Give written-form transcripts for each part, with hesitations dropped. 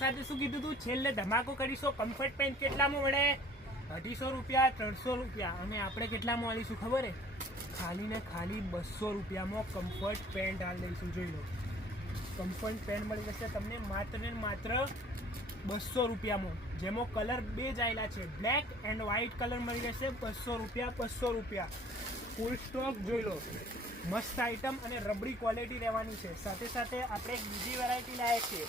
સાથે શું કીધું તું, છેલ્લે ધમાકો કરીશું. કમ્ફર્ટ પેન્ટ કેટલામાં મળે? 250 રૂપિયા, 300 રૂપિયા. અને આપણે કેટલામાં મળીશું ખબર હે? ખાલી ને ખાલી 200 રૂપિયામાં કમ્ફર્ટ પેન્ટ હાલ લઈશું. જોઈ લો, કમ્ફર્ટ પેન્ટ મળી જશે તમને માત્ર ને માત્ર 200 રૂપિયામાં, જેમાં કલર બે જ આવેલા છે, બ્લેક એન્ડ વ્હાઇટ કલર મળી જશે 200 રૂપિયા. 200 રૂપિયા ફૂલ સ્ટોક. જોઈ લો, મસ્ત આઈટમ અને રબડી ક્વોલિટી રહેવાની છે. સાથે સાથે આપણે એક બીજી વેરાયટી લાવીએ છીએ.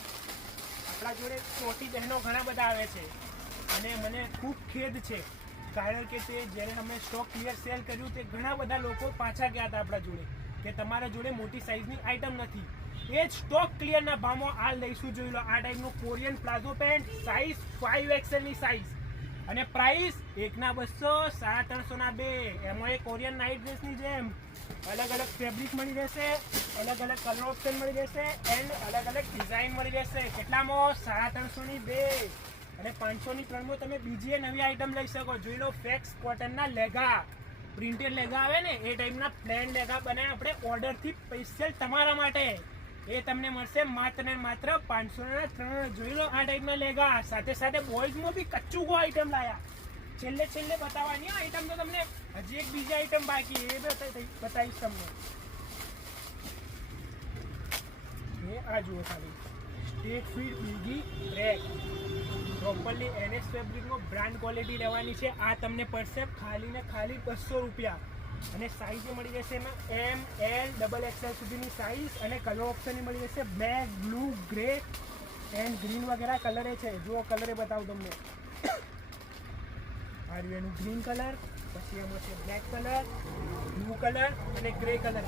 આપણા જોડે મોટી બહેનો ઘણા બધા આવે છે અને મને ખૂબ ખેદ છે, કારણ કે તે જ્યારે અમે સ્ટોક ક્લિયર સેલ કર્યું તે ઘણા બધા લોકો પાછા ગયા હતા આપણા જોડે કે તમારા જોડે મોટી સાઇઝની આઈટમ નથી. એ જ સ્ટોક ક્લિયરના ભાવમાં આ લઈશું. જોઈ લો, આ ટાઈપનું Korean palazzo pant, size 5XL ની સાઇઝ અને પ્રાઇસ 1ના 200, 350ના 2. એમાં એ કોરિયન નાઇટ ડ્રેસની જેમ અલગ અલગ ફેબ્રિક મળી રહેશે, અલગ અલગ કલર ઓપ્શન મળી રહેશે એન્ડ અલગ અલગ ડિઝાઇન મળી રહેશે. કેટલામાં? 350ની 2 અને 500ની 3માં તમે બીજી નવી આઈટમ લઈ શકો. જોઈ લો, ફેક્સ કોટનના લેગા, પ્રિન્ટેડ લેગા આવે ને એ ટાઈપના પ્લેન લેગા બનાવ્યા આપણે ઓર્ડરથી સ્પેશિયલ તમારા માટે. એ તમને મળશે માત્ર ને માત્ર 500ના 3. જોઈ લો, આ ટાઈપના લેગા. સાથે સાથે બોયઝમાં બી કચ્ચું ગો આઈટમ લાયા. છેલ્લે બતાવવાની આઈટમ તો તમને હજી એક બીજી આઈટમ બાકી, એ બતાવીશ તમને. આ જુઓ, ખાલી સ્ટેટ ફીડ બીગી ટ્રેક, પ્રોપરલી NS ફેબ્રિકમાં બ્રાન્ડ ક્વોલિટી રહેવાની છે. આ તમને પડશે ખાલી ને ખાલી 200 રૂપિયા અને સાઇઝ મળી જશે એમાં ML XXL સુધીની સાઇઝ અને કલર ઓપ્શનની મળી જશે black, blue, grey and green વગેરે કલરે છે. જુઓ, કલરે બતાવું તમને. આ એનું ગ્રીન કલર, પછી એમાં છે બ્લેક કલર, બ્લુ કલર અને ગ્રે કલર.